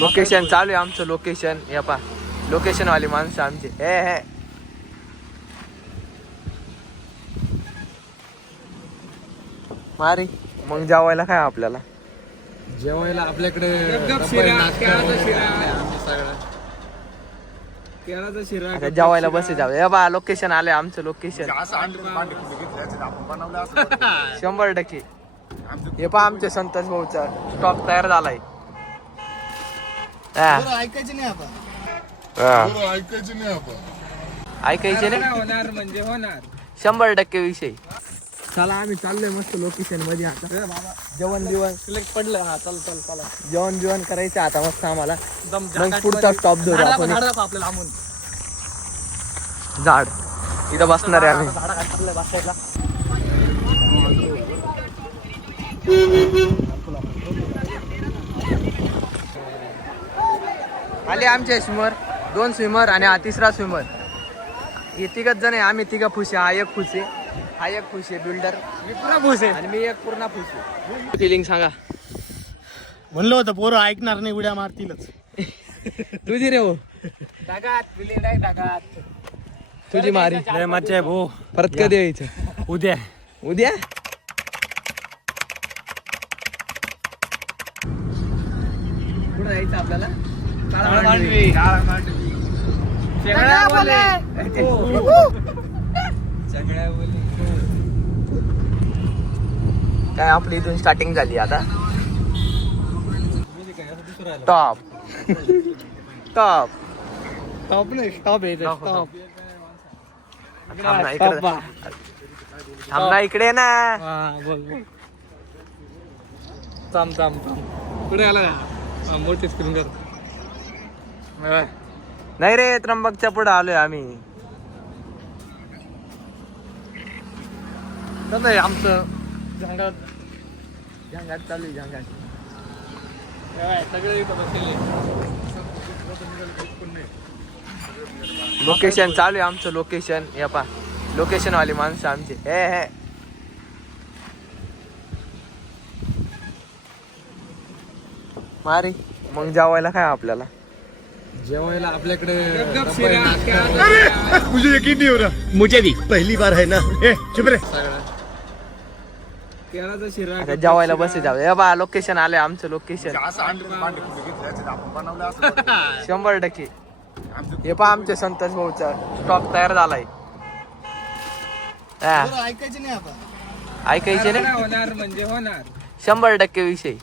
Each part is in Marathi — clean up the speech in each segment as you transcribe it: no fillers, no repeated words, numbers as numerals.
लोकेशन चालू आहे आमचं. लोकेशन या पा लोकेशन वाली माणसं आमचे. हे मारी मग जेवायला काय आपल्याला? जेवायला आपल्याकडे केळाचा शिरा आता जेवायला बसे जाऊ. हे बा लोकेशन आलंय आमचं. लोकेशन 100%. हे पहा आमचे संतोष भाऊचा स्टॉक तयार झालाय. ऐकायचे नाही आता. ऐकायचे नाही होणार म्हणजे होणार. 100% विषय. चला आम्ही चाललोय मस्त लोकेशन मध्ये. आता जेवण बिवण सिलेक्ट पडलं. हा चल चल चला. जेवण बिवण करायचं आता मस्त आम्हाला. एकदम मग पुढचा स्टॉप देऊ आपण. आपल्याला आमून झाड इथं बसणार आहे आम्ही. झाडाखाली बसायला. आले आमचे स्विमर. 2 स्विमर आणि हा 3रा स्विमर. हे 3घच जण आहे. आम्ही 3घ फुसे. हा एक फुसे. हा एक फुसे बिल्डर. मी पुरा खुश आहे. आणि मी एक पूर्ण फुसे. फिलिंग सांगा. म्हणलं होतं पोरं ऐकणार नाही, उड्या मारतीलच. तुझी रे हो. ढगात फिलिंग आहे ढगात. तुझी मारी. लय मज्जा आहे भाऊ. परत कधी यायचं? उद्या उद्या. कुठं जायचं आपल्याला? काय आपली इथून स्टार्टिंग झाली आता. टॉप टॉप टॉप नाही स्टॉप आहे स्टॉप. थांबा इकडे ना. बोल थांब थांब थांब. पुढे आला का? मोठी स्क्रीन कर. नाही रे त्र्यंबकच्या पुढे आलोय आम्ही. कसं आहे आमचं जंगलात जंगात चालू आहे. जंगात सगळे इथं बसलेले. लोकेशन चालू आहे आमचं. लोकेशन या पा लोकेशन वाली माणसं आमचे. हे मारी मग जेवायला काय आपल्याला? जेवायला आपल्याकडे मुझे यकीन नहीं हो रहा. मुझे भी पहली बार है ना. ए चुप रे. केळाचा शिरा. आता जेवायला बसे जाऊ. हे बा लोकेशन आलंय आमचं. लोकेशन 100%. हे पहा आमचे संतोष भाऊचा स्टॉक तयार झालाय. ऐकायचे नाही आता. ऐकायचे नाही होणार म्हणजे होणार. 100% विषय.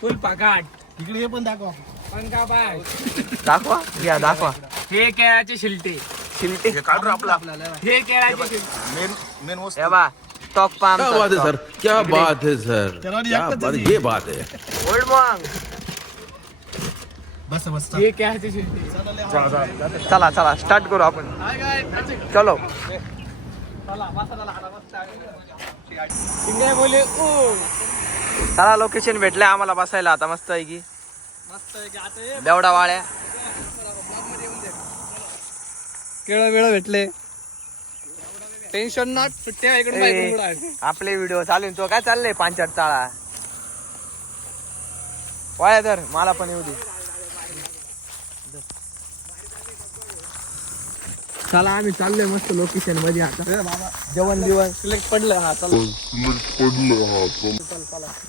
फुल पाकाट. इकडे हे पण दाखवा. पण का बाय दाखवा. घ्या दाखवा. हे केळाचे शिलटे. शिलटे. हे केळाचे शिलटे. मेन वस्तू. हे बा स्टॉक पहा क्या बात है सर, क्या बात है सर, क्या बात, ये बात है. ओल्ड मॉन्ग. बस बस. हे केळाचे शिलटे. चला चला स्टार्ट करू आपण. चलो. शिंगे बोले ओ. चला लोकेशन भेटलंय आम्हाला बसायला आता मस्त आहे की. मस्त आहे की आता बेवडा वाड्या. केळं वेळ भेटले. Tension not. सुट्ट्या इकडून आपले व्हिडिओ चालू आहे. तो काय चाललंय पांचाट चाळा वाळ्या. तर मला पण येऊ दे. चला आम्ही चाललोय मस्त लोकेशन मध्ये. आता जेवण बिवण सिलेक्ट पडलं. हा चल.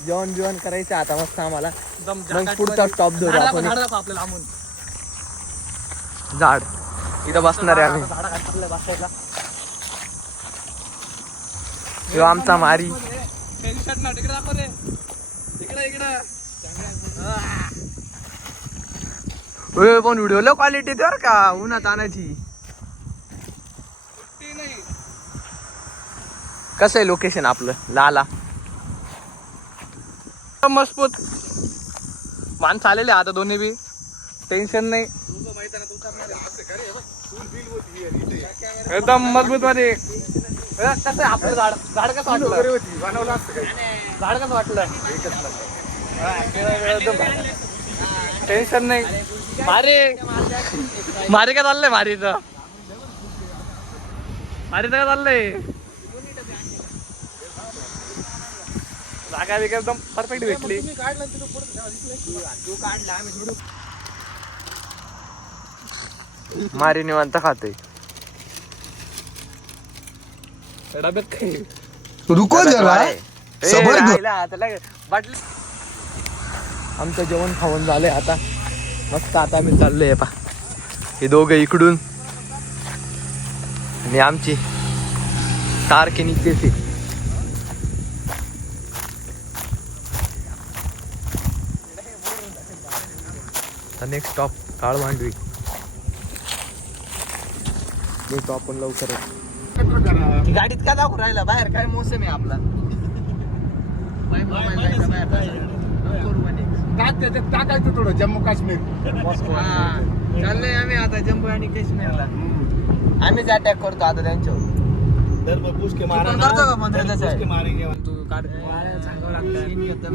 जेवण बिवण करायचं आता मस्त आम्हाला. एकदम मग पुढचा स्टॉप देऊ आपण. आपल्याला आमून झाड इथं बसणार आहे आम्ही. झाडाखाली बसायला. ह्यो आमचा मारी. Tension not. इकडे दाखव रे. इकडे इकडे. पण व्हिडिओ लो क्वालिटी तर का उन्हात आणायची. कसं आहे लोकेशन आपलं? लाला मजबूत माणसं आलेले आता दोन्ही बी. टेन्शन नाही. एकदम मजबूत मध्ये. कसं आपलं झाड झाड कसं वाटलं? झाड कसं वाटलं? टेन्शन नाही. मारे मारे काय चाललंय? मारीचं काय चाललंय? जागा बिगा एकदम परफेक्ट भेटली. तू काढला आम्ही थोडं मारी निवांत खातोय. डब्यात काही रुको जरा सबर करो. बाटली. आमचं जेवण खाऊन झालंय आता. मस्त आता आम्ही चाललोय पा. हे दोघं इकडून आणि आमची सारखी निघते. Next stop Kalbhandavi. भेटू आपण लवकरच. गाडीत का दाखवू राहिला बाहेर काय मोसम आहे आपला. टाकायचं थोडं जम्मू काश्मीर. चाललोय आम्ही आता जम्मू आणि काश्मीरला. आम्हीच अटॅक करतो आता त्यांच्यावर. करतो का मंदिराचा साहेब? तू काढ सांगावं लागतं. खिडकीतून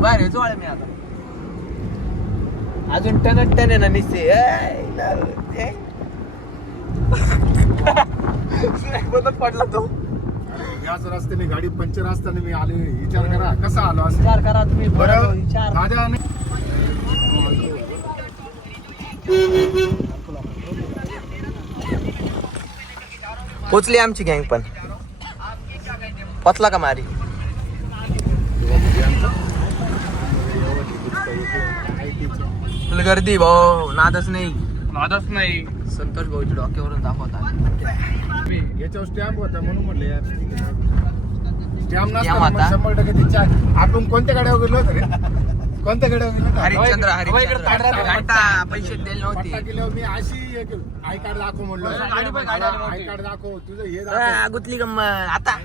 बाहेर येतो मी आता. अजून टन आहे ना निश्चित. बदल पडला तो. याच रस्त्याने गाडी पंक्चर असताना मी आले. विचार करा कसा आलो असं. विचार करा तुम्ही. बरं विचार. दादा आणि पोचली आमची गँग पण. पतला का मारी. फुल गर्दी भाऊ. नादच नाही. संतोष भाऊच्या डोक्यावरून दाखवता. याच्यावर स्टॅम्प होता म्हणून म्हटलं यार स्टॅम्प होता? नसता 100% ते चार. आपण कोणत्या गाड्यावर गेलो होतो रे? कोणत्या गाड्यावर गेलो होतो? हरिश्चंद्र घंटा पैसे दिले पट्टा नव्हते. गेल्यावर मी अशी आय कार्ड दाखव म्हणलो. आय कार्ड दाखव तुझं हे दाखव. गुतली गंमत आता.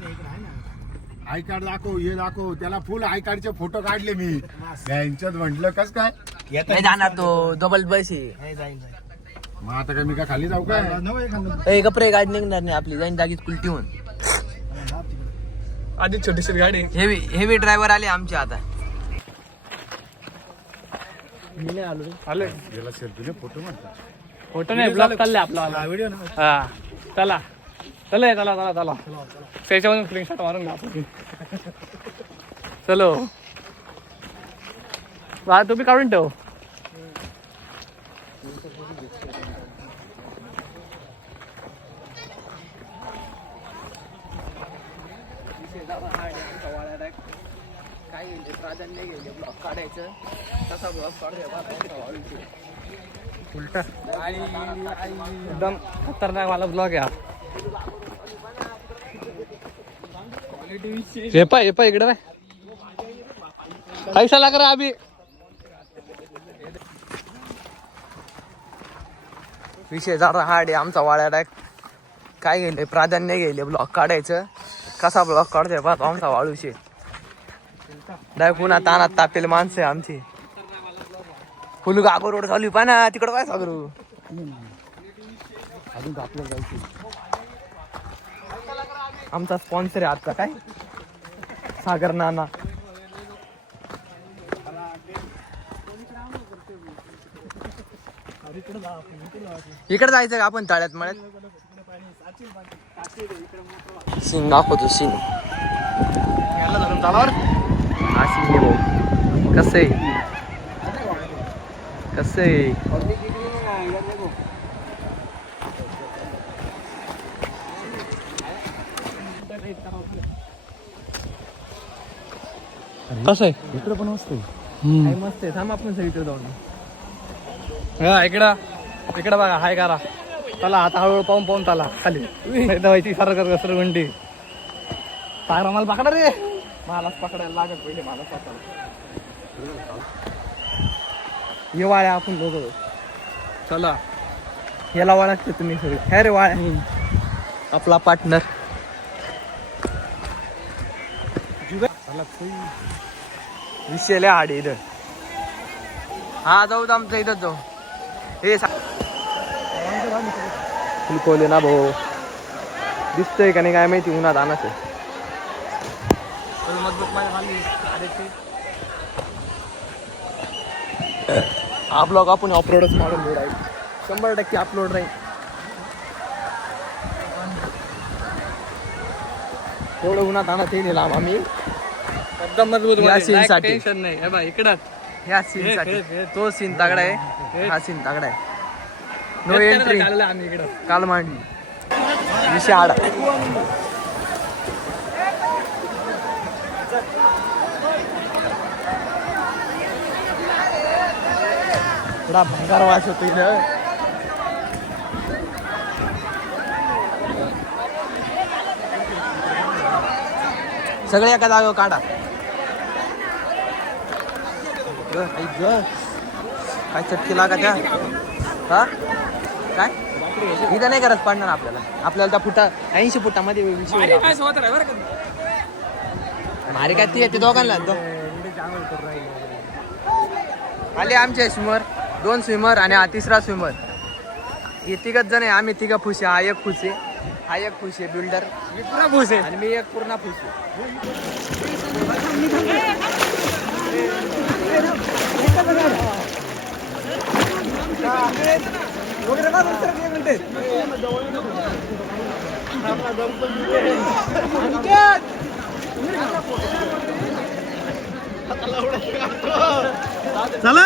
आय कार्ड दाखव हे दाखव. त्याला फुल आय कार्डचे फोटो काढले मी. यांच्यात म्हटलं कस काय नाही जाणार तो. डबल पैसे. मग आता काय मी काय खाली जाऊ काय? ए गपरे गाडी निघणार नाही आपली. जाईन जागीच कुलटी होऊन. आधी छोटीशी गाडी. हेवी ड्रायव्हर आले आमचे आता. आले याला सेल्फीने फोटो म्हणतात. फोटो नाही ब्लॉग चालले आपला. व्हिडिओ ना. हा चला त्याच्यावरून स्क्रीनशॉट मारून घ्या आपण. चलो वा तुम्ही काढून ठेव. काय प्राधान्य गेले ब्लॉक काढायचं. तसा ब्लॉक काढायचा उलटा एकदम खतरनाक वाला ब्लॉग आहे. हे पाय इकडे पैसा लाग रहा अभी. विषय जरा हार्ड आहे आमचा. वाड्या डायरेक्ट काय गेले प्राधान्य गेले ब्लॉक काढायचं. कसा ब्लॉक काढतोय पाहतो आमचा वाळूशे. डायरेक्ट पुन्हा तानात तापेल माणसं आहे आमची. फुल गागो रोड चालू पाय ना तिकडं. काय सागरू आमचा स्पॉन्सर आहे आता काय सागर नाना. इकडे जायचं का आपण तळ्यात मळ्यात. सिंग दाखवतो सिंग. हा सिंग आहे भाऊ. कसं आहे कसं आहे. कसं आहे इकडे पण असते. मस्त आहे. थांब आपण सगळीकडे जाऊन. इकडं बघा हाय करा. चला आता हळूहळू पाहून चला खाली. व्हायची घंटी. सागरा मला पकडा रे. मलाच पकडायला लागत पहिले मला स्वतःला. ये वाळ्या आपण दोघं. चला याला वाळगते तुम्ही सगळे. काय रे वाळ्या आपला पार्टनर. विषय लय हाड इथं. हा जाऊ आमच्या इथं जाऊ. हे फुलकोले ना भाऊ. दिसतंय का नाही काय माहिती. उन्हात आणायचं. हा ब्लॉग आपण अपलोडच मारून देऊ राहील. 100% अपलोड राहील. एवढं उन्हात आणत येईल आम्ही एकदम मजबूत या मध्ये. scene नाही, साठी. टेन्शन नाही हे बघ इकडं ह्या सीन साठी तो सीन तगडा आहे हा सीन तगडा आहे नो एंट्री चाललं आम्ही इकडं काल मांडली विषय आडा थोडा भंगार वास होतो इथं सगळे एका जागेवर काढा काय चटकी लागा त्या हा काय इथं नाही गरज पडणार आपल्याला त्या फुटा 80 फुटामध्ये विषय होईल. काय सोबत आहे बरं का मारे काय ते दोघांना आले आमचे स्विमर 2 स्विमर आणि हा तिसरा स्विमर हे तिघच जण आहे आम्ही तिघं फुसे हा एक फुसे बिल्डर मी पुरा खुश आहे आणि मी एक पूर्ण फुसे चला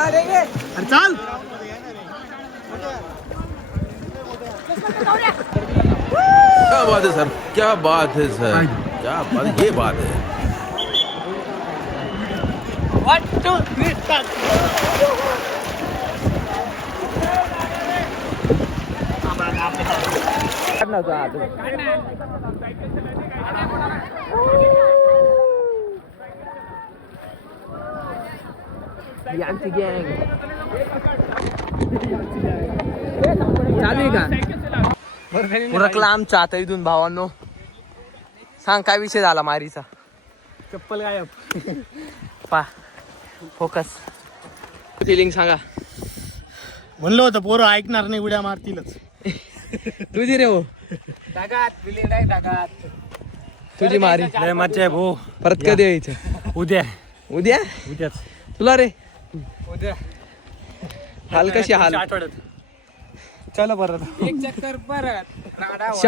अरे चाल क्या बात है सर क्या बात है सर क्या बात ये बात है 1 2 3 स्टार्ट आमची गँग चालू आहे का उरकला आमचा आता इथून भावांनो सांग काय विषय झाला मारीचा चप्पल गायब पा फोकस फिलिंग सांगा म्हणलं होतं पोरं ऐकणार नाही उड्या मारतीलच तुझी रे हो डागात बिलिंग नाही डागात तुझी मारी लय मज्जा आहे भाऊ परत कधी यायचं उद्या उद्याच तुला रे उद्या हाल कशी हाल आठवड्यात चला परत एक चक्कर परत 100%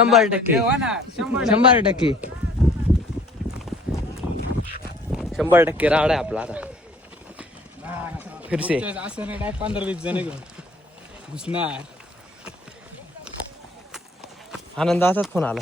100% राडा आहे आपला आता फिरसे असं नाही 15-20 जण घेऊन घुसणार आनंदाचाच फोन आला